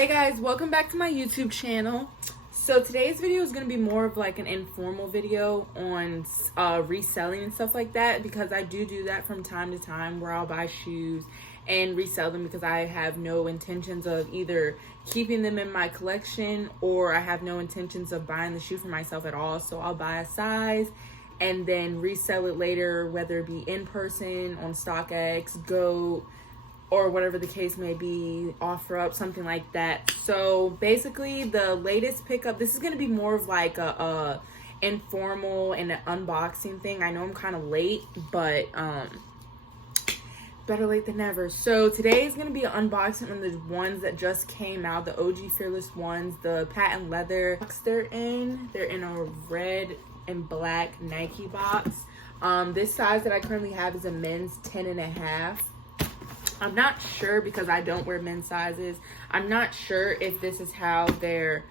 Hey guys, welcome back to my YouTube channel. So today's video is going to be more of like an informal video on reselling and stuff like that, because I do that from time to time where I'll buy shoes and resell them because I have no intentions of either keeping them in my collection or I have no intentions of buying the shoe for myself at all. So I'll buy a size and then resell it later, whether it be in person, on StockX, Go, or whatever the case may be, offer up, something like that. So basically the latest pickup, this is going to be more of like a informal and an unboxing thing. I know I'm kind of late, but better late than never. So today is going to be an unboxing on the ones that just came out, the OG Fearless ones, the patent leather box they're in a red and black Nike box. This size that I currently have is a men's 10.5. I'm not sure because I don't wear men's sizes. I'm not sure if this is how they're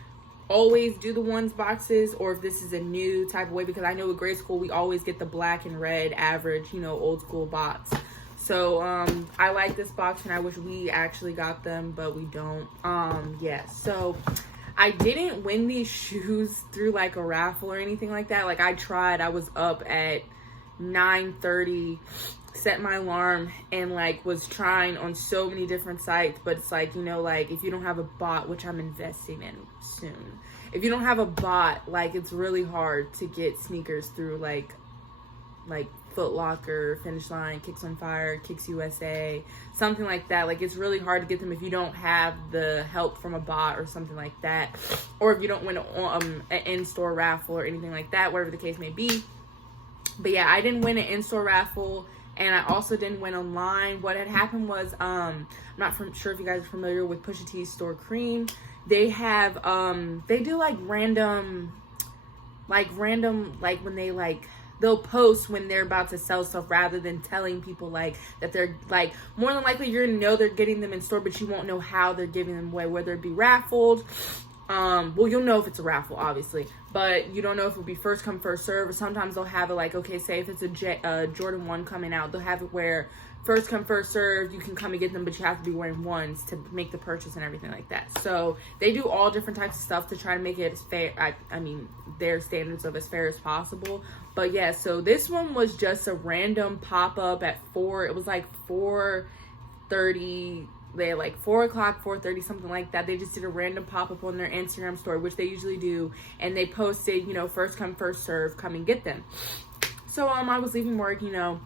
always do the ones boxes or if this is a new type of way, because I know at grade school we always get the black and red average, you know, old school box. So I like this box and I wish we actually got them, but we don't. Yeah, so I didn't win these shoes through like a raffle or anything like that. Like I tried, I was up at 9:30, set my alarm and like was trying on so many different sites, but it's like, you know, like if you don't have a bot, which I'm investing in soon, if you don't have a bot, like it's really hard to get sneakers through like Foot Locker, Finish Line, Kicks on Fire, Kicks USA, something like that. Like it's really hard to get them if you don't have the help from a bot or something like that, or if you don't win an in-store raffle or anything like that, whatever the case may be. But yeah, I didn't win an in-store raffle and I also didn't win online. What had happened was, I'm not sure if you guys are familiar with Pusha T's store Cream. They have, they do like random, like when they they'll post when they're about to sell stuff rather than telling people like that they're like, more than likely you're gonna know they're getting them in store, but you won't know how they're giving them away, whether it be raffled. Well, you'll know if it's a raffle, obviously, but you don't know if it'll be first come, first serve, or sometimes they'll have it like, okay, say if it's a Jordan 1 coming out, they'll have it where first come, first serve, you can come and get them, but you have to be wearing ones to make the purchase and everything like that. So they do all different types of stuff to try to make it as fair, I mean, their standards of as fair as possible. But yeah, so this one was just a random pop-up at 4, it was like 4:30, they had like 4 o'clock, 4:30, something like that. They just did a random pop-up on their Instagram story, which they usually do, and they posted, you know, first come, first serve, come and get them. So I was leaving work, you know,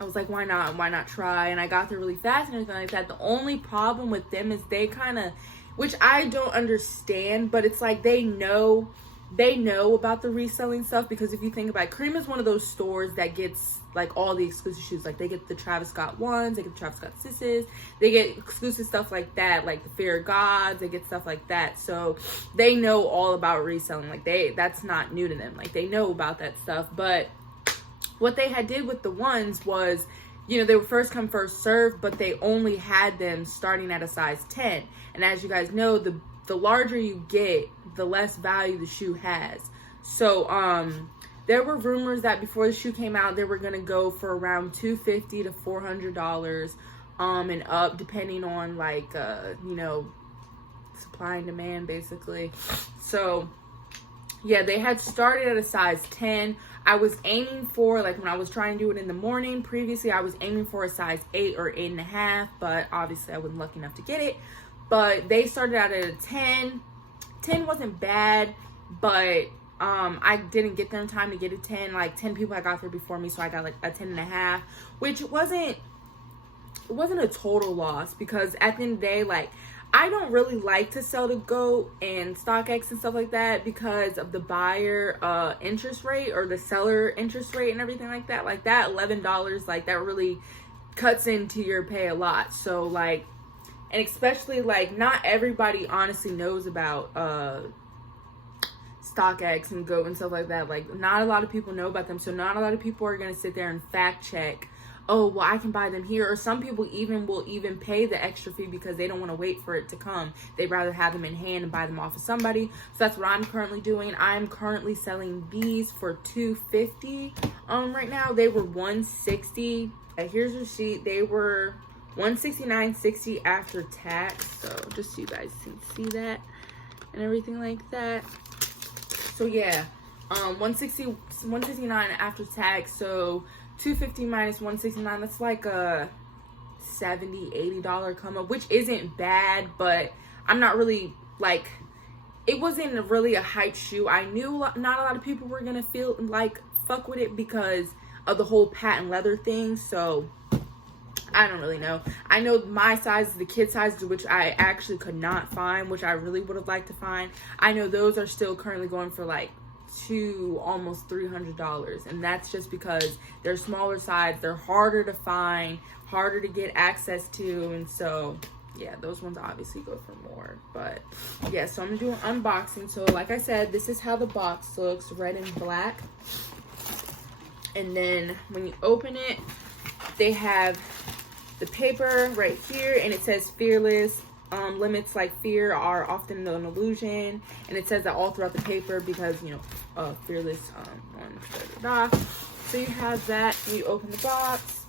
I was like, why not try? And I got there really fast and everything like that. The only problem with them is they kind of, which I don't understand, but it's like they know about the reselling stuff, because if you think about it, Cream is one of those stores that gets like all the exclusive shoes. Like they get the Travis Scott ones, they get the Travis Scott Sisses, they get exclusive stuff like that, like the Fear of Gods, they get stuff like that. So they know all about reselling. Like that's not new to them. Like they know about that stuff. But what they had did with the ones was, you know, they were first come, first serve, but they only had them starting at a size 10. And as you guys know, the larger you get, the less value the shoe has. So there were rumors that before the shoe came out, they were gonna go for around $250 to $400 and up, depending on like you know, supply and demand basically. So yeah, they had started at a size 10. I was aiming for, like when I was trying to do it in the morning previously, I was aiming for a size 8 or 8.5, but obviously I wasn't lucky enough to get it. But they started out at a 10. 10 wasn't bad, but I didn't get there in time to get a 10. Like 10 people had got there before me, so I got like a 10.5, which wasn't a total loss, because at the end of the day, like I don't really like to sell to Go and StockX and stuff like that because of the buyer interest rate or the seller interest rate and everything like that. Like that $11, like that really cuts into your pay a lot. So like, and especially like not everybody honestly knows about StockX and Go and stuff like that. Like not a lot of people know about them, so not a lot of people are going to sit there and fact check, oh well, I can buy them here. Or some people will even pay the extra fee because they don't want to wait for it to come. They'd rather have them in hand and buy them off of somebody. So that's what I'm currently doing. I'm currently selling these for $250 right now. They were $160. Here's the receipt. They were $169.60 after tax. So just so you guys can see that and everything like that. So yeah, $169 after tax. So $250 minus $169, that's like a $70-$80 come up, which isn't bad, but I'm not really like, it wasn't really a hype shoe. I knew not a lot of people were gonna feel like fuck with it because of the whole patent leather thing. So I don't really know. I know my size is the kid size, which I actually could not find, which I really would have liked to find. I know those are still currently going for like almost $300, and that's just because they're smaller size, they're harder to find, harder to get access to, and so yeah, those ones obviously go for more. But yeah, so I'm gonna do an unboxing. So like I said, this is how the box looks, red and black. And then when you open it, they have the paper right here, and it says fearless. Limits like fear are often an illusion, and it says that all throughout the paper because, you know, fearless one. So you have that. You open the box.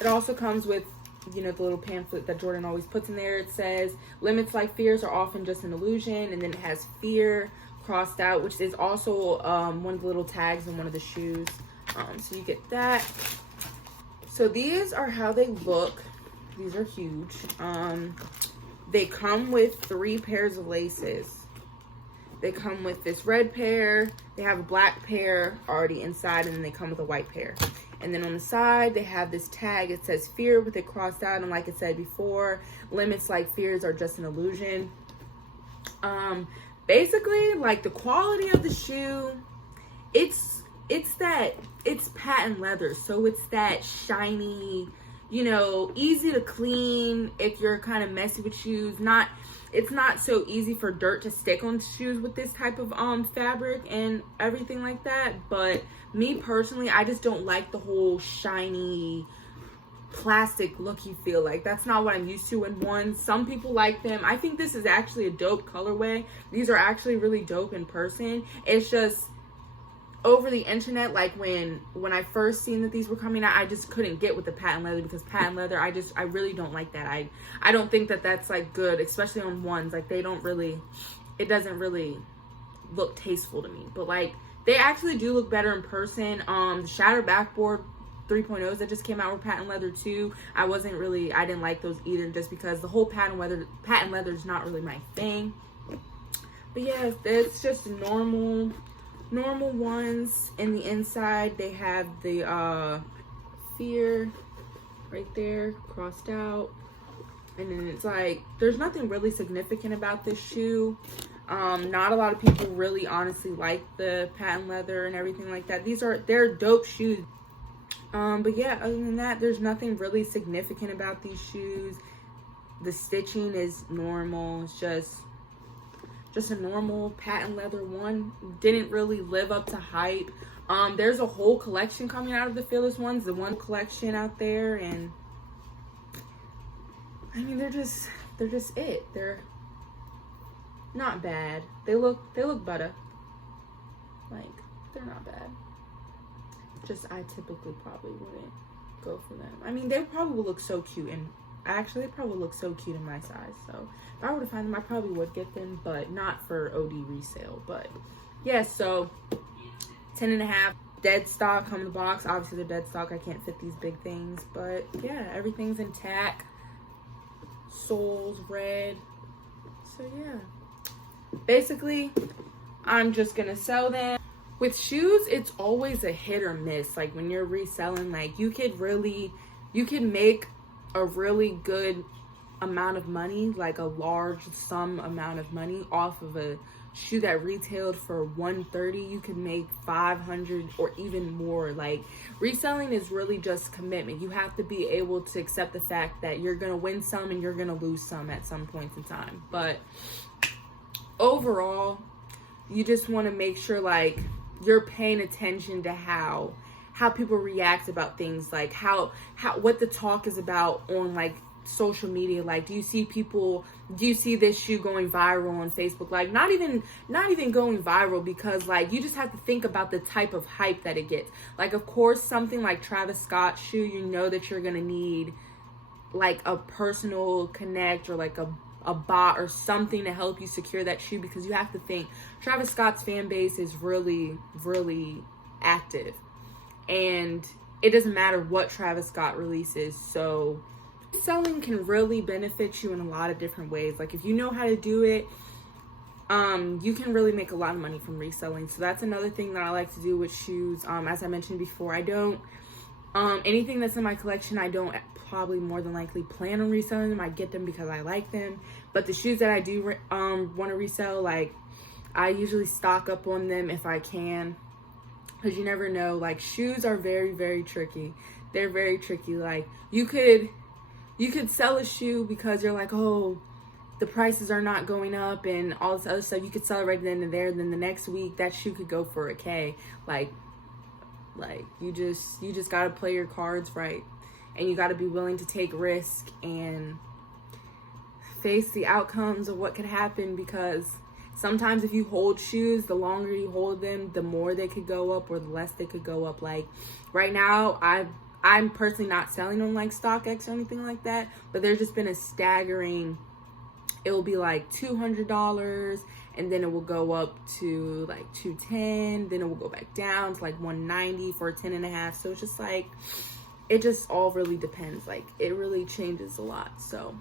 It also comes with, you know, the little pamphlet that Jordan always puts in there. It says limits like fears are often just an illusion, and then it has fear crossed out, which is also one of the little tags in one of the shoes. So you get that. So these are how they look. These are huge. They come with 3 pairs of laces. They come with this red pair. They have a black pair already inside, and then they come with a white pair. And then on the side, they have this tag. It says fear with it crossed out. And like I said before, limits like fears are just an illusion. Basically, like the quality of the shoe, it's patent leather, so it's that shiny, you know, easy to clean if you're kind of messy with shoes. It's not so easy for dirt to stick on shoes with this type of fabric and everything like that. But me personally, I just don't like the whole shiny plastic look you feel. Like that's not what I'm used to in ones. Some people like them. I think this is actually a dope colorway. These are actually really dope in person. It's just over the internet, like when I first seen that these were coming out, I just couldn't get with the patent leather, because patent leather, I really don't like that. I don't think that that's like good, especially on ones. Like it doesn't really look tasteful to me. But like they actually do look better in person. The Shatter Backboard 3.0s that just came out were patent leather too. I didn't like those either, just because the whole patent leather is not really my thing. But yeah, it's just normal ones. In the inside, they have the fear right there crossed out, and then it's like there's nothing really significant about this shoe. Not a lot of people really honestly like the patent leather and everything like that. They're dope shoes. But yeah, other than that, there's nothing really significant about these shoes. The stitching is normal. It's just a normal patent leather one. Didn't really live up to hype. There's a whole collection coming out of the Fearless ones, the one collection out there, and I mean they're just it. They're not bad. They look better. Like they're not bad. Just I typically probably wouldn't go for them. I mean, they probably would look so cute, and actually they probably look so cute in my size. So if I were to find them, I probably would get them, but not for OD resale. But yeah, so 10.5 dead stock come in the box. Obviously they're dead stock. I can't fit these big things, but yeah, everything's intact. Soles red. So yeah, basically I'm just gonna sell them. With shoes, it's always a hit or miss. Like when you're reselling, like you could make a really good amount of money, like a large sum amount of money off of a shoe that retailed for $130. You could make $500 or even more. Like reselling is really just commitment. You have to be able to accept the fact that you're gonna win some and you're gonna lose some at some point in time. But overall, you just want to make sure like you're paying attention to how people react about things, like how what the talk is about on like social media? Like, do you see this shoe going viral on Facebook? Like, not even going viral, because like, you just have to think about the type of hype that it gets. Like, of course, something like Travis Scott's shoe, you know that you're gonna need like a personal connect, or like a bot or something to help you secure that shoe, because you have to think Travis Scott's fan base is really, really active, and it doesn't matter what Travis Scott releases. So selling can really benefit you in a lot of different ways. Like, if you know how to do it, you can really make a lot of money from reselling. So that's another thing that I like to do with shoes. As I mentioned before, I don't anything that's in my collection, I don't probably more than likely plan on reselling them. I get them because I like them. But the shoes that I do want to resell, like, I usually stock up on them if I can, because you never know. Like, shoes are very, very tricky. They're very tricky. Like, you could sell a shoe because you're like, oh, the prices are not going up and all this other stuff. You could sell it right then and there. Then the next week, that shoe could go for $1,000. Like you just gotta play your cards right, and you gotta be willing to take risk and face the outcomes of what could happen, because sometimes if you hold shoes, the longer you hold them, the more they could go up or the less they could go up. Like, right now, I'm personally not selling on like StockX or anything like that, but there's just been a staggering, it will be like $200, and then it will go up to like $210, then it will go back down to like $190 for a 10.5. So it's just like, it just all really depends. Like, it really changes a lot. So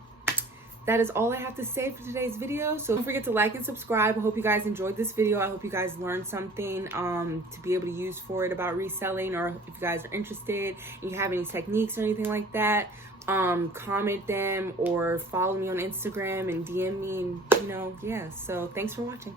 that is all I have to say for today's video. So don't forget to like and subscribe. I hope you guys enjoyed this video. I hope you guys learned something to be able to use for it about reselling, or if you guys are interested and you have any techniques or anything like that, comment them or follow me on Instagram and DM me, and yeah. So thanks for watching.